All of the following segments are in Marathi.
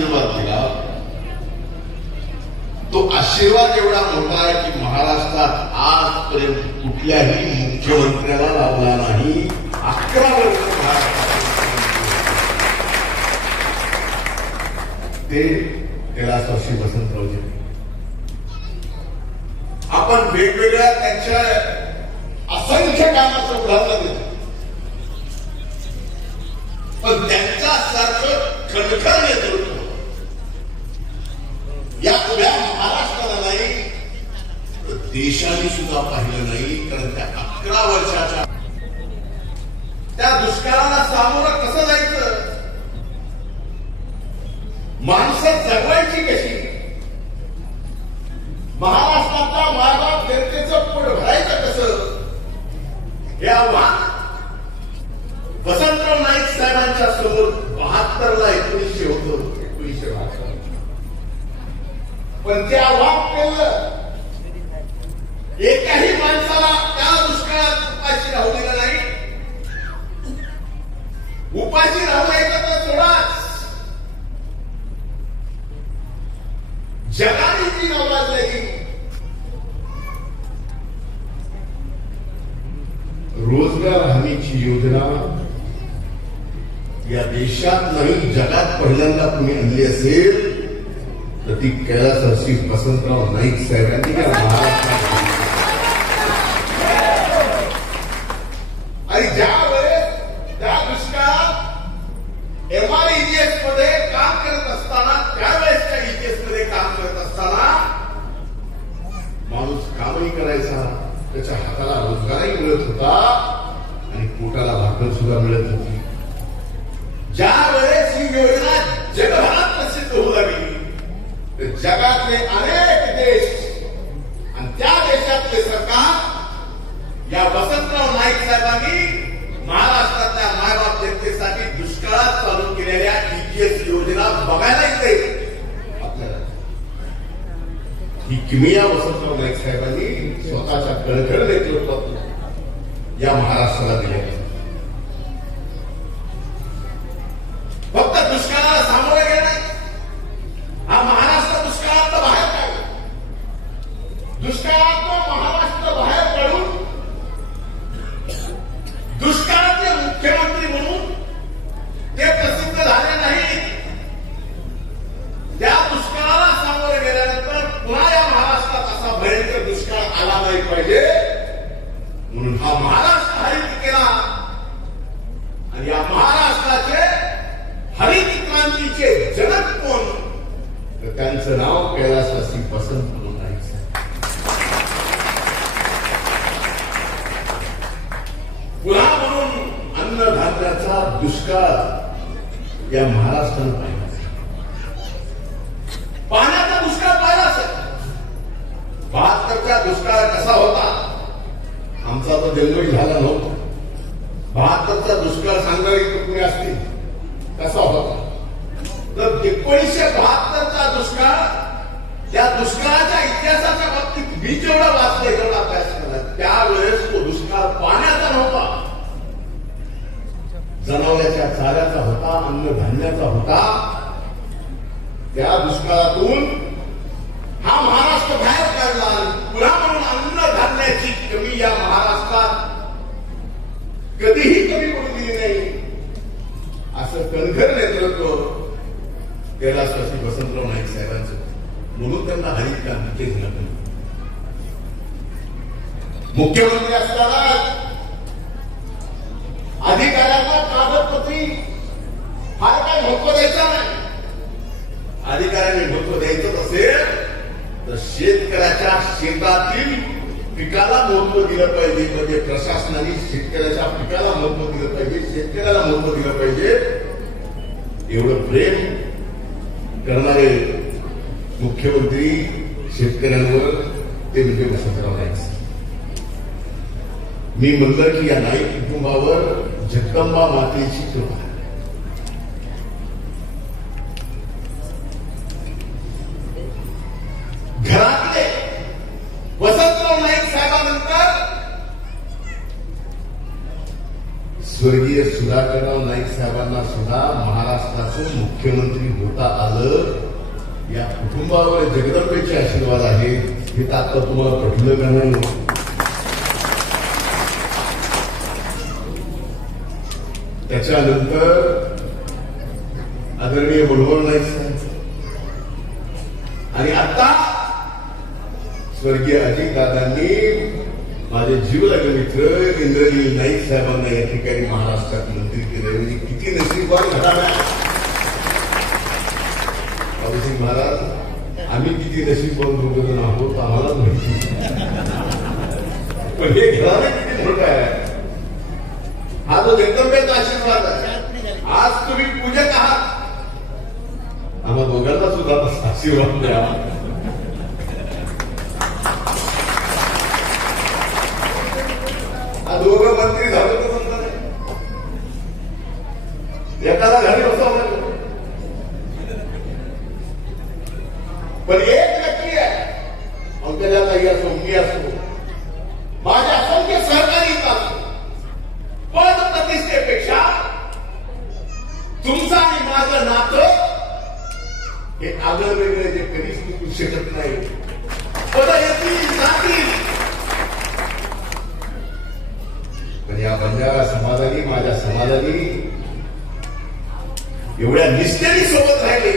आशीर्वाद दिला तो आशीर्वाद एवढा मोठा आहे की महाराष्ट्रात आजपर्यंत कुठल्याही मुख्यमंत्र्याला लाभला नाही. 11 वर्ष ते कैलासवासी वसंतरावजी. आपण वेगवेगळ्या त्यांच्या असंख्य कामाचं उदाहरण देतो, पण त्यांच्यासारखं खणखर नेतृत्व या उभ्या महाराष्ट्राला नाही, देशाने सुद्धा पाहिलं नाही. कारण त्या 11 वर्षाच्या त्या दुष्काळाला सामोरं कसं जायचं, माणसं जगवायची कशी, महाराष्ट्राच्या मायबाप जनतेचं पोट भरायचं कसं, हे आव्हान वसंतराव नाईक साहेबांच्या समोर 72ला 1900 होतं, 1972. पण ते आव्हान केलं. एकाही माणसाला त्या दुष्काळात उपाशी राहू दिलं नाही. उपाशी राहू येतं तर थोडाच जगाने ती नावाजली. रोजगार हमीची योजना या देशात नाही जगात पहिल्यांदा तुम्ही आणली असेल तर ती कैलासवासी वसंतराव नाईक साहेबांनी या महाराष्ट्रात. आणि ज्या वेळेस त्या दुष्काळात MREGS मध्ये काम करत असताना, त्यावेळेसच्या EGS मध्ये काम करत असताना माणूस कामही करायचा, त्याच्या हाताला रोजगारही मिळत होता आणि पोटाला भाकर सुद्धा मिळत होती. ज्या वेळेस ही योजना जगभरात प्रसिद्ध होऊ लागली तर जगातले अनेक देश आणि त्या देशातले सरकार या वसंतराव नाईक साहेबांनी महाराष्ट्रातल्या मायबाप जनतेसाठी दुष्काळात चालू केलेल्या EGS योजना बघायला येते. आपल्याला ही किमया वसंतराव नाईक साहेबांनी स्वतःच्या कणखर नेतृत्वातून या महाराष्ट्राला दिल्या. फक्त दुष्काळाला सामोरे गेला, हा महाराष्ट्र दुष्काळात बाहेर काढला. दुष्काळात महाराष्ट्र बाहेर काढून दुष्काळाचे मुख्यमंत्री म्हणून ते प्रसिद्ध झाले नाही. त्या दुष्काळाला सामोरे गेल्यानंतर पुन्हा या महाराष्ट्रात असा भयंकर दुष्काळ आला नाही पाहिजे म्हणून हा महाराष्ट्र हरित केला. आणि या महाराष्ट्राचे हरित क्रांतीचे जनक कोण, तर त्यांचं नाव कैलासवासी वसंतराव नाईक साहेब. पुन्हा म्हणून अन्नधान्याचा दुष्काळ या महाराष्ट्रानं पाहिला. पाण्याचा दुष्काळ पाहिला असेल. 72चा दुष्काळ कसा होता, आमचा तो जन्मही झाला नव्हता. 72चा दुष्काळ सांगावी कुठे असतील कसा होता, तर 1972चा दुष्काळ, त्या दुष्काळाच्या इतिहासाच्या बाबतीत मी जेवढा वाचले जेवढा अभ्यास केला, त्यावेळेस तो दुष्काळ पाण्याचा नव्हता, जनावरांच्या चाऱ्याचा होता, अन्नधान्याचा होता. त्या दुष्काळातून हा महाराष्ट्र बाहेर काढला. पुन्हा म्हणून अन्नधान्याची कमी या महाराष्ट्रात कधीही कमी पडू दिली नाही. असं कणखर नेतृत्व कैलासवासी वसंतराव नाईक साहेबांचं, म्हणून त्यांना हरित क्रांतीचे जनक. मुख्यमंत्री असताना अधिकाऱ्यांना कागदपत्री फार काही महत्व द्यायचं नाही. अधिकाऱ्यांनी महत्व द्यायचं असेल तर शेतकऱ्याच्या शेतातील पिकाला महत्व दिलं पाहिजे. म्हणजे प्रशासनाने शेतकऱ्याच्या पिकाला महत्व दिलं पाहिजे, शेतकऱ्याला महत्व दिलं पाहिजे. एवढं प्रेम करणारे मुख्यमंत्री शेतकऱ्यांवर ते म्हणजे वसंतराव नाईक. मी म्हणलं की या नाईक कुटुंबावर जगदंबा मातेची कृपा. घरातले वसंतराव नाईक साहेबांनंतर स्वर्गीय सुधाकरराव नाईक साहेबांना सुद्धा महाराष्ट्राचं मुख्यमंत्री होता आलं. या कुटुंबावर जगदंबेचे आशीर्वाद आहेत. हे तर आता तुम्हाला पटलं का नाही? त्याच्यानंतर आदरणीय मनोहर नाईक साहेब आणि आता स्वर्गीय अजितदादांनी माझे जीवलग मित्र इंद्रनील नाईक साहेबांना या ठिकाणी महाराष्ट्रात मंत्री केले. म्हणजे किती नशीबवान घडाला बाबूसिंग महाराज. आम्ही किती नशीबवान दोघं आहोत आम्हाला माहिती. पण हे घराने किती मोठं आहे. हा जो जगदंबेचा आशीर्वाद आहे. आज तुम्ही पूजक आहात. आम्हा दोघांना सुद्धा आशीर्वाद द्या. दोघं मंत्री झालं तर म्हणता नाही. एखादा घरी बसवलं. पण एक नक्की आहे. अंकजाताई असो मी असो माझ्या असंख्य सहकारी असो पद प्रतिष्ठेपेक्षा तुमचं आणि माझं नातं हे आगळ वेगळे जे कधीच टिकू शकत नाही. पद येतील जातील. पण या बंजारा समाजाने माझ्या समाजाने एवढ्या निष्ठेने सोबत राहिले.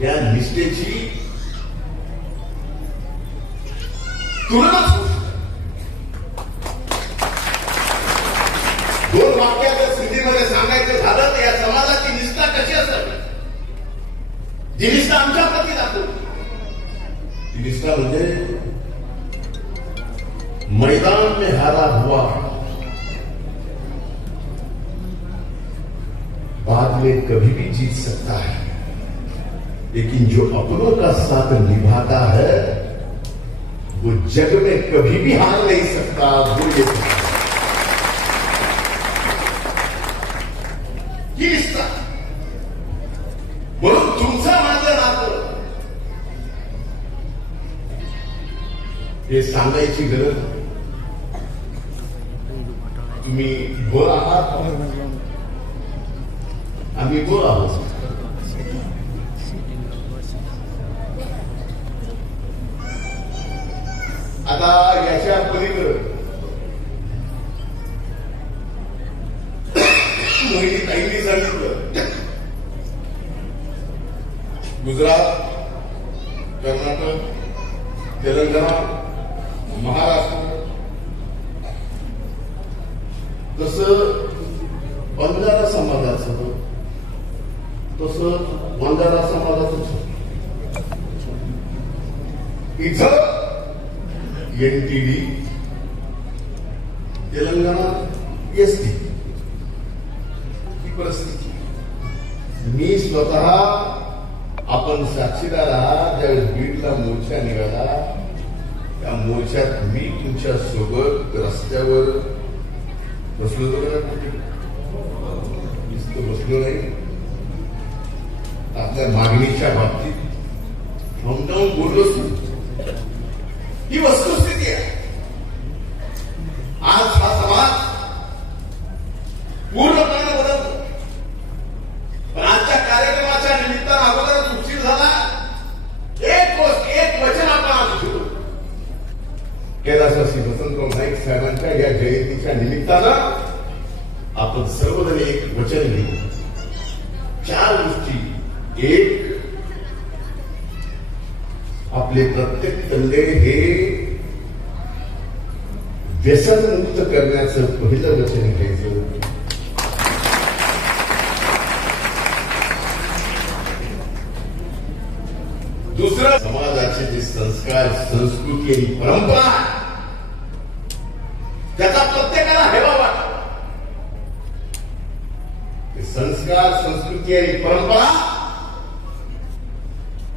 त्या निष्ठेची तुलनाच होऊ शकते. दोन वाक्यात जर स्थितीमध्ये सांगायचं झालं तर या समाजाची निष्ठा कशी असावी. जी निष्ठा आमच्या प्रती दाखवली ती निष्ठा म्हणजे मैदान में हारा हुआ बाद में कभी भी जीत सकता है, लेकिन जो अपनों का साथ निभाता है वो जग में कभी भी हार नहीं सकता. वो ये निष्ठा म्हणून तुमचं माझं नातं हे सांगायची गरज. तुम्ही गोर आहात आम्ही गोर आहोत. आता याच्या पलीकडे मोहिनीताईंनी सांगितलं गुजरात, कर्नाटक, तेलंगणा, महाराष्ट्र तसं बंजारा समाजाचं तसं बंजारा समाजाचं इथं एनटीडी, तेलंगणा एसटी ही परिस्थिती. मी स्वतः आपण साक्षीदार आहात. ज्यावेळेस बीडला मोर्चा निघाला त्या मोर्चात मी तुमच्या सोबत रस्त्यावर बसलो होतो. बसलो नाही. आपल्या मागणीच्या बाबतीत थांबून बोललोच नाही. ही वस्तुस्थिती आहे. आज हा समाज पूर्णपणे बदलतो. पण आजच्या कार्यक्रमाच्या निमित्तानं अगोदरच उशीर झाला. एक गोष्ट एक वचन आपण आज सुरू कैलासवासी वसंतराव नाईक साहेबांच्या या जयंतीच्या निमित्तानं आपण सर्वजण एक वचन घेऊ. 4 गोष्टी. एक, आपले प्रत्येक तल्ले हे व्यसनमुक्त करण्याचं पहिलं वचन घ्यायचं. दुसरं, समाजाचे जे संस्कार, संस्कृती आणि परंपरा त्याचा प्रत्येकाला हेवा वाटतो. संस्कार, संस्कृती आणि परंपरा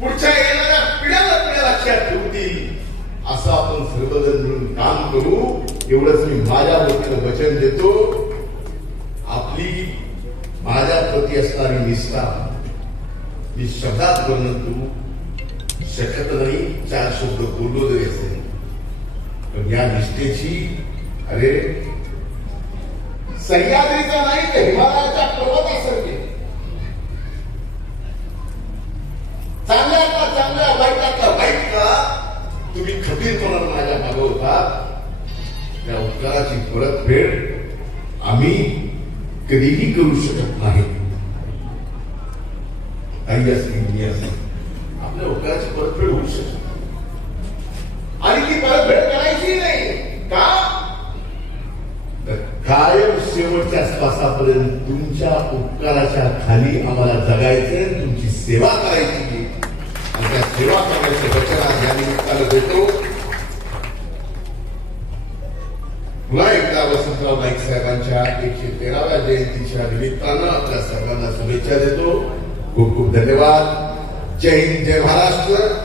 पुढच्या येणाऱ्या पिढ्याला लक्षात ठेवतील असं आपण सर्वजण मिळून काम करू. एवढंच मी माझ्या वतीनं वचन देतो. आपली माझ्या प्रती असणारी निष्ठा मी शब्दात वर्णन करू शकत नाही. 4 शब्द बोललो जरी असेल पण या निष्ठेची अरे सह्याद्रीचा नाही तर हिमालयाच्या पर्वतासारखे चांगल्यातला चांगल्या वाईटातला वाईटला तुम्ही खंबीरपणाने माझ्या मागे होता. त्या उपकाराची परतफेड आम्ही कधीही करू शकत नाही. आई असतील मी असतील आपल्या उपकाराची परतफेड होऊ शकते आणि ती परतफेड करायची नाही का तर कायम शेवटच्या श्वासापर्यंत तुमच्या उपकाराच्या खाली आम्हाला जगायचे, तुमची सेवा करायची आणि त्या सेवा करण्याचे वचन आज या निमित्तानं देतो. पुन्हा एकदा वसंतराव नाईक साहेबांच्या 113व्या जयंतीच्या निमित्तानं आपल्या सर्वांना शुभेच्छा देतो. खूप खूप धन्यवाद. जय हिंद, जय महाराष्ट्र.